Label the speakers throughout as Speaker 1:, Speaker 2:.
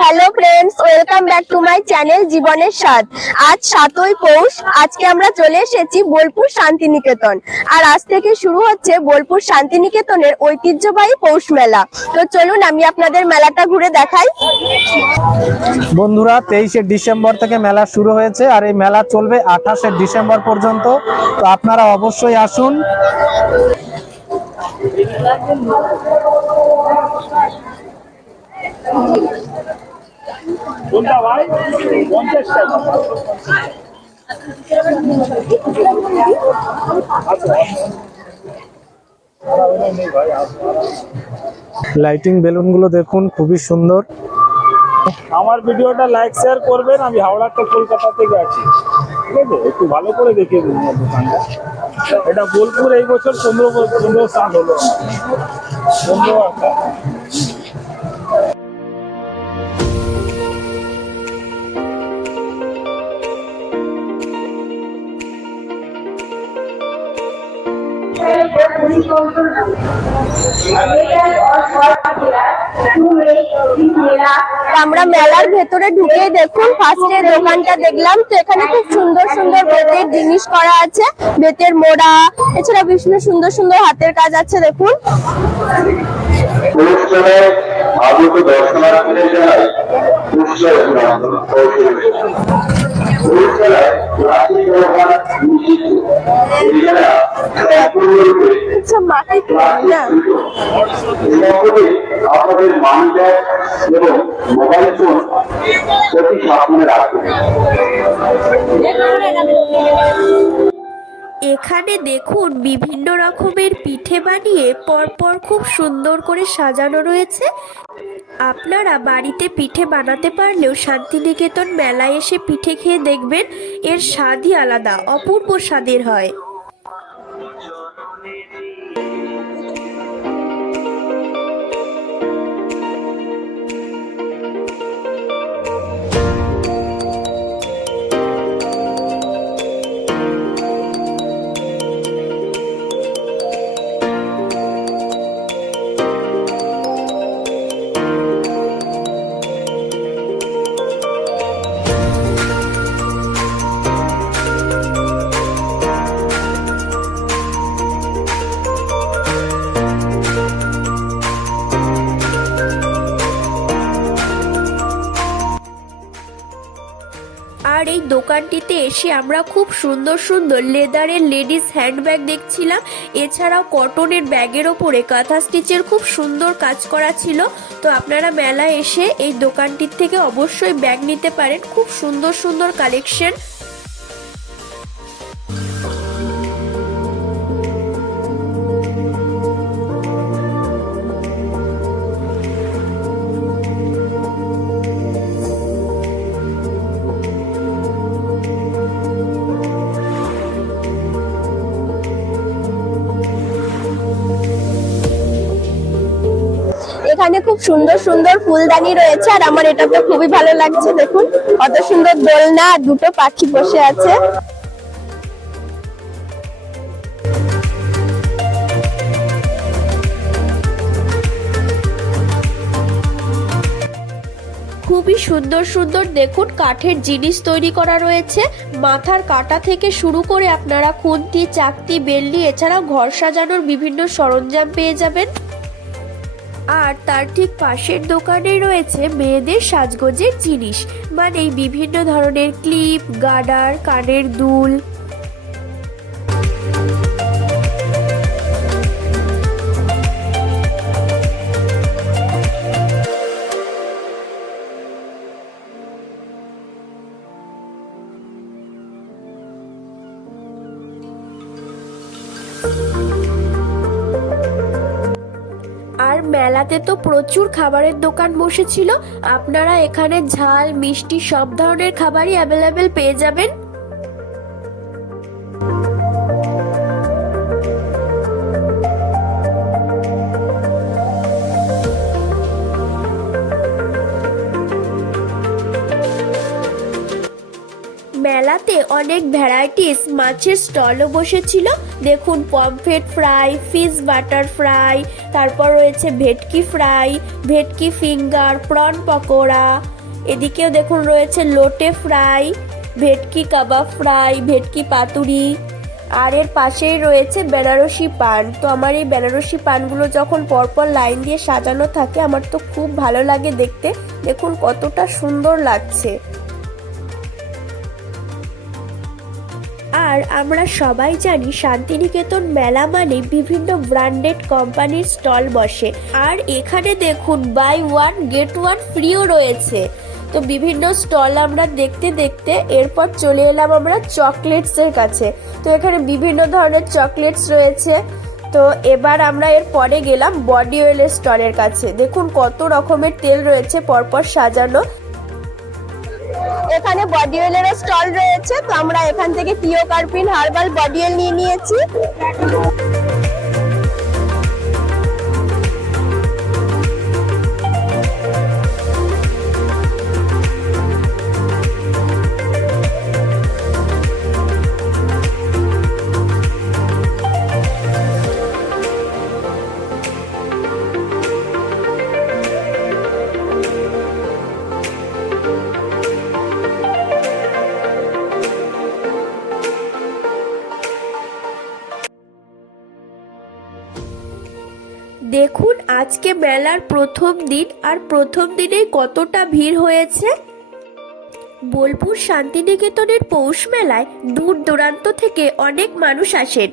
Speaker 1: Hello friends welcome back to my channel জীবনের স্বাদ আজ সাতই পৌষ। আজকে আমরা চলে এসেছি বোলপুর শান্তিনিকেতন। আর আজ থেকে শুরু হচ্ছে বোলপুর শান্তিনিকেতনের ঐতিহ্যবাহী পৌষ মেলা। তো চলুন, আমি আপনাদের মেলাটা ঘুরে দেখাই।
Speaker 2: বন্ধুরা, তেইশে ডিসেম্বর থেকে মেলা শুরু হয়েছে, আর এই মেলা চলবে আঠাশে ডিসেম্বর পর্যন্ত। তো আপনারা অবশ্যই আসুন। লাইটিং বেলুনগুলো দেখুন, খুবই সুন্দর।
Speaker 3: আমার ভিডিওটা লাইক শেয়ার করবেন, আমি হাওড়া থেকে কলকাতা থেকে আছি। ঠিক আছে? একটু ভালো করে দেখিয়ে দিন দোকানটা। এটা বোলপুর এই বছর পনেরো পনেরো সাল হলো। পনেরো
Speaker 1: আমরা মেলার ভেতরে ঢুকে দেখুন ফার্স্টে দোকানটা দেখলাম তো এখানে খুব সুন্দর সুন্দর বেতের জিনিস করা আছে, বেতের মোড়া, এছাড়া বিভিন্ন সুন্দর সুন্দর হাতের কাজ আছে, দেখুন।
Speaker 4: দর্শনার্থীদের জানাই সম্পূর্ণরূপে
Speaker 1: আচ্ছা
Speaker 4: আপনাদের মানি ব্যাগ এবং মোবাইল ফোন অতি সাবধানে
Speaker 5: এখানে দেখুন, বিভিন্ন রকমের পিঠে বানিয়ে পরপর খুব সুন্দর করে সাজানো রয়েছে। আপনারা বাড়িতে পিঠে বানাতে পারলেও শান্তিনিকেতন মেলায় এসে পিঠে খেয়ে দেখবেন এর স্বাদই আলাদা, অপূর্ব স্বাদের হয়। আর এই দোকানটিতে এসে আমরা খুব সুন্দর সুন্দর লেদারের লেডিস হ্যান্ডব্যাগ দেখছিলাম। এছাড়াও কটনের ব্যাগের ওপরে কাঁথা স্টিচের খুব সুন্দর কাজ করা ছিল। তো আপনারা মেলায় এসে এই দোকানটির থেকে অবশ্যই ব্যাগ নিতে পারেন। খুব সুন্দর সুন্দর কালেকশন।
Speaker 1: এখানে খুব সুন্দর সুন্দর ফুলদানি রয়েছে, আর আমার এটা তো খুবই ভালো লাগছে, দেখুন। কত সুন্দর দোলনা, আর দুটো পাখি বসে আছে।
Speaker 5: খুবই সুন্দর সুন্দর, দেখুন, কাঠের জিনিস তৈরি করা রয়েছে। মাথার কাটা থেকে শুরু করে আপনারা খুন্তি, চাকতি, বেল্লি, এছাড়াও ঘর সাজানোর বিভিন্ন সরঞ্জাম পেয়ে যাবেন। আর তার ঠিক পাশের দোকানে রয়েছে মেয়েদের সাজগোজের জিনিস। মানে বিভিন্ন ধরনের ক্লিপ, গাডার, কানের দুল। মেলাতে তো প্রচুর খাবারের দোকান বসেছিল। আপনারা এখানে ঝাল, মিষ্টি সব ধরনের খাবারই অ্যাভেলেবেল পেয়ে যাবেন। মেলাতে অনেক ভ্যারাইটিস মাছের স্টলও বসেছিল। দেখুন pomfret fry fish butter fry তারপর রয়েছে ভেটকি ফ্রাই ভেটকি ফিঙ্গার প্রন পকোড়া। এদিকেও দেখুন রয়েছে লোটে ফ্রাই ভেটকি কাবাব ফ্রাই ভেটকি পাতুরি। আর এর পাশেই রয়েছে বেনারসি পান। তো আমার এই বেনারসি পানগুলো যখন পরপর লাইন দিয়ে সাজানো থাকে, আমার তো খুব ভালো লাগে দেখতে। দেখুন কতটা সুন্দর লাগছে। আর আমরা সবাই জানি শান্তিনিকেতন মেলা মানে বিভিন্ন ব্র্যান্ডেড কোম্পানির স্টল বসে। আর এখানে দেখুন বাই ওয়ান গেট ওয়ান ফ্রিও রয়েছে। তো বিভিন্ন স্টল আমরা দেখতে দেখতে এরপর চলে এলাম আমরা চকলেটসের কাছে। তো এখানে বিভিন্ন ধরনের চকলেটস রয়েছে। তো এবার আমরা এর পরে গেলাম বডি অয়েলের স্টলের কাছে। দেখুন কত রকমের তেল রয়েছে পরপর সাজানো।
Speaker 1: এখানে বডি অয়েলেরও স্টল রয়েছে। তো আমরা এখান থেকে পিও কার্পিন হার্বাল বডি অয়েল নিয়ে নিয়েছি।
Speaker 5: দেখুন, আজকে মেলার প্রথম দিন আর প্রথম দিনেই কতটা ভিড় হয়েছে। বোলপুর শান্তিনিকেতনের পৌষ মেলায় দূর দূরান্ত থেকে অনেক মানুষ আসেন।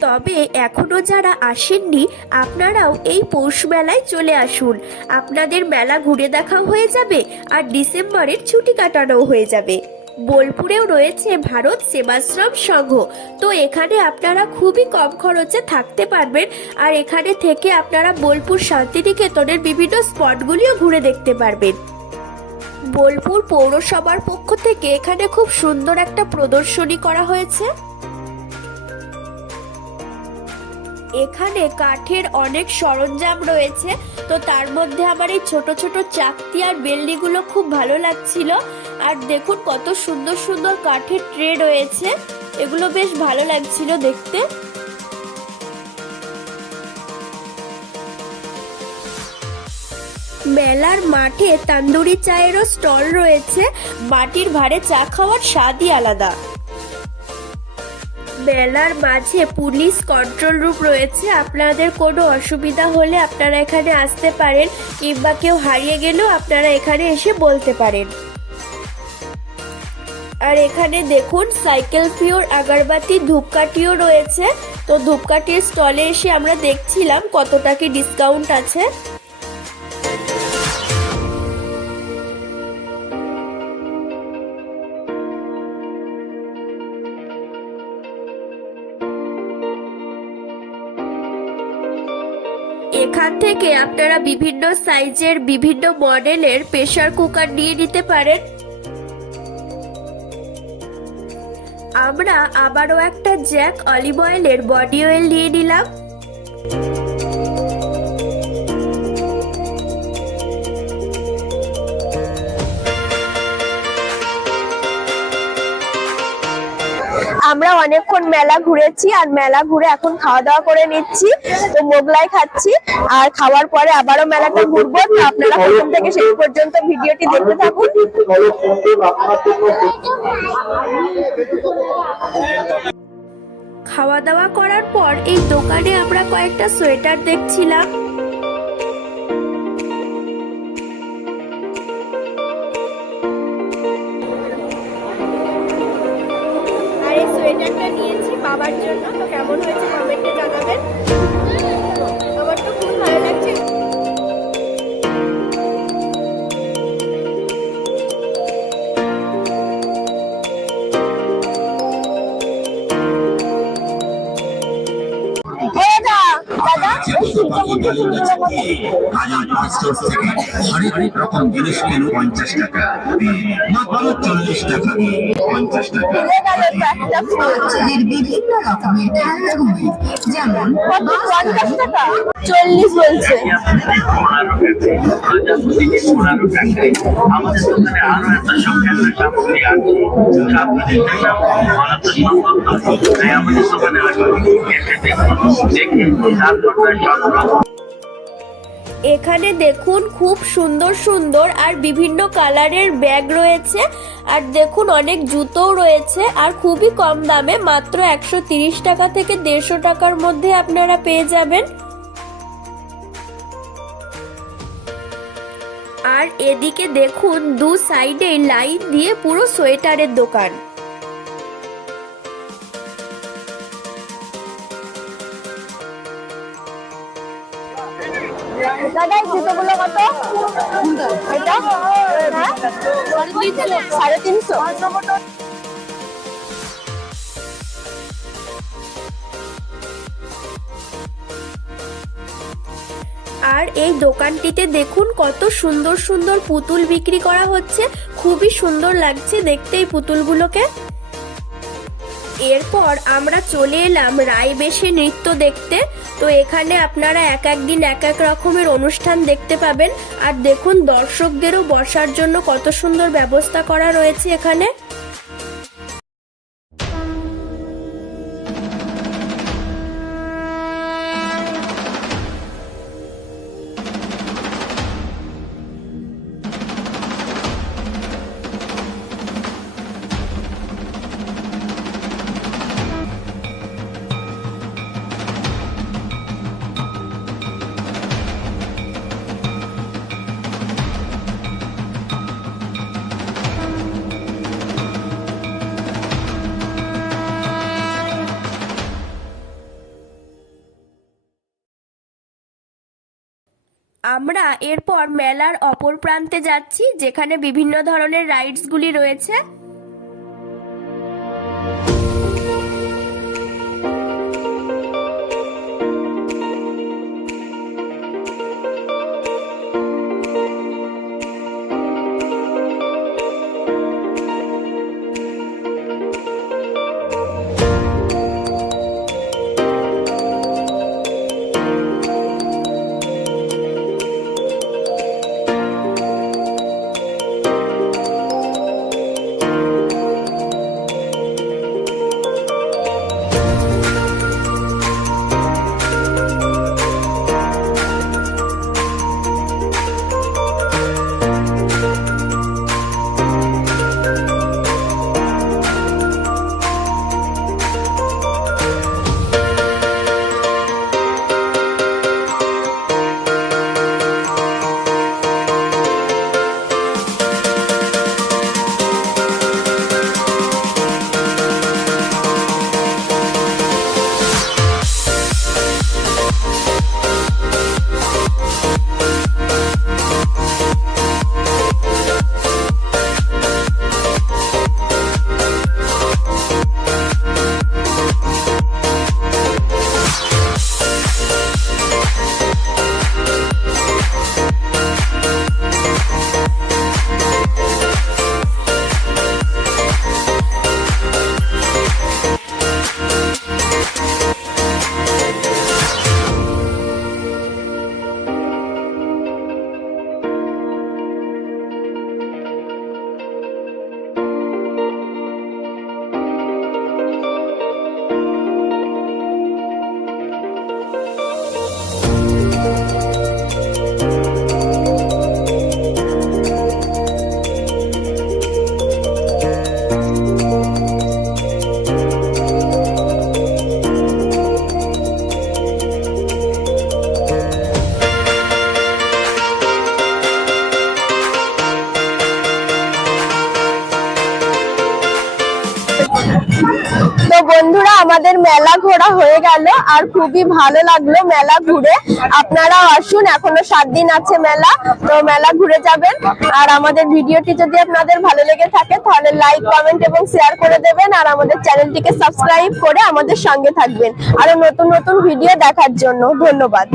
Speaker 5: তবে এখনও যারা আসেননি, আপনারাও এই পৌষ মেলায় চলে আসুন। আপনাদের মেলা ঘুরে দেখাও হয়ে যাবে আর ডিসেম্বরের ছুটি কাটানোও হয়ে যাবে। বোলপুরেও রয়েছে ভারত সেবাশ্রম সংঘ। তো এখানে আপনারা খুবই কম খরচে থাকতে পারবেন আর এখানে থেকে আপনারা বোলপুর শান্তিনিকেতনের বিভিন্ন স্পটগুলিও ঘুরে দেখতে পারবেন। বোলপুর পৌরসভার পক্ষ থেকে এখানে খুব সুন্দর একটা প্রদর্শনী করা হয়েছে। এখানে কাঠের অনেক সরঞ্জাম রয়েছে। তো তার মধ্যে আমার এই ছোট ছোট চাকতি আর বেল্লিগুলো খুব ভালো লাগছিল। আর দেখুন কত সুন্দর সুন্দর কাঠের ট্রে রয়েছে। এগুলো বেশ ভালো লাগছিল দেখতে। মেলার মাঠে তান্দুরি চায়েরও স্টল রয়েছে। মাটির ভারে চা খাওয়ার স্বাদই আলাদা। মেলার মাঝে পুলিশ কন্ট্রোল রুম রয়েছে। আপনাদের কোনো অসুবিধা হলে আপনারা এখানে আসতে পারেন কিংবা কেউ হারিয়ে গেলেও আপনারা এখানে এসে বলতে পারেন। আর এখানে দেখুন, সাইকেল ফিওর, আগারবাতি, ধূপকাঠিও রয়েছে। তো ধূপকাঠির স্টলে এসে আমরা দেখছিলাম কতটা কি ডিসকাউন্ট আছে। থেকে আপনারা বিভিন্ন সাইজের বিভিন্ন মডেলের প্রেশার কুকার নিয়ে নিতে পারেন। আমরা আবারও একটা জ্যাক অলিভ অয়েলের বডি অয়েল নিয়ে নিলাম।
Speaker 1: আমরা অনেকক্ষণ মেলা ঘুরেছি আর মেলা ঘুরে এখন খাওয়া দাওয়া করে নিচ্ছি। তো মোগলাই খাচ্ছি আর খাওয়ার পরে আবারও মেলাটা ঘুরবো। তো আপনারা প্রথম থেকে শেষ পর্যন্ত ভিডিওটি দেখতে থাকুন।
Speaker 5: খাওয়া দাওয়া করার পর এই দোকানে আমরা কয়েকটা সোয়েটার দেখছিলাম। কেমন হয়েছে কমেন্টে জানাবেন। আমার তো খুব ভালো লাগছে।
Speaker 6: হরেক রকম জিনিস কিনুন পঞ্চাশ টাকা মাত্র চল্লিশ টাকা পঞ্চাশ টাকা।
Speaker 1: ফুল
Speaker 7: বিভিন্ন রকমের খেলনাগুলি যেমন
Speaker 1: পঞ্চাশ টাকা? চল্লিশ বলছে।
Speaker 8: আমাদের দোকানে আরও একটা সব খেলনার সামগ্রী আছে। আপনাদের জন্য বানাতে সম্ভব নয় তাই আমাদের দোকানে দেখে তারপর
Speaker 5: এখানে দেখুন খুব সুন্দর সুন্দর আর বিভিন্ন কালারের ব্যাগ রয়েছে। আর দেখুন অনেক জুতোও রয়েছে আর খুবই কম দামে মাত্র একশো টাকা থেকে দেড়শো টাকার মধ্যে আপনারা পেয়ে যাবেন। আর এদিকে দেখুন দু সাইডে লাইন দিয়ে পুরো সোয়েটারের দোকান।
Speaker 1: দাদা জুতোগুলো কত? এটা? হ্যাঁ? সাড়ে তিনশো।
Speaker 5: আর এই দোকানটিতে দেখুন কত সুন্দর সুন্দর পুতুল বিক্রি করা হচ্ছে। খুবই সুন্দর লাগছে দেখতে এই পুতুলগুলোকে। এরপর আমরা চলে এলাম রায়বেশে নৃত্য দেখতে। তো এখানে আপনারা এক এক দিন এক এক রকমের অনুষ্ঠান দেখতে পাবেন। আর দেখুন, দর্শকদেরও বসার জন্য কত সুন্দর ব্যবস্থা করা রয়েছে এখানে। আমরা এরপর মেলার অপর প্রান্তে যাচ্ছি যেখানে বিভিন্ন ধরনের রাইডসগুলি রয়েছে।
Speaker 1: ঘোরা হয়ে গেল আর খুবই ভালো লাগল মেলা ঘুরে। আপনারা আসুন, এখনও সাত দিন আছে মেলা, তো মেলা ঘুরে যাবেন। আর আমাদের ভিডিওটি যদি আপনাদের ভালো লেগে থাকে, তাহলে লাইক কমেন্ট এবং শেয়ার করে দেবেন আর আমাদের চ্যানেলটিকে সাবস্ক্রাইব করে আমাদের সঙ্গে থাকবেন। আরও নতুন নতুন ভিডিও দেখার জন্য ধন্যবাদ।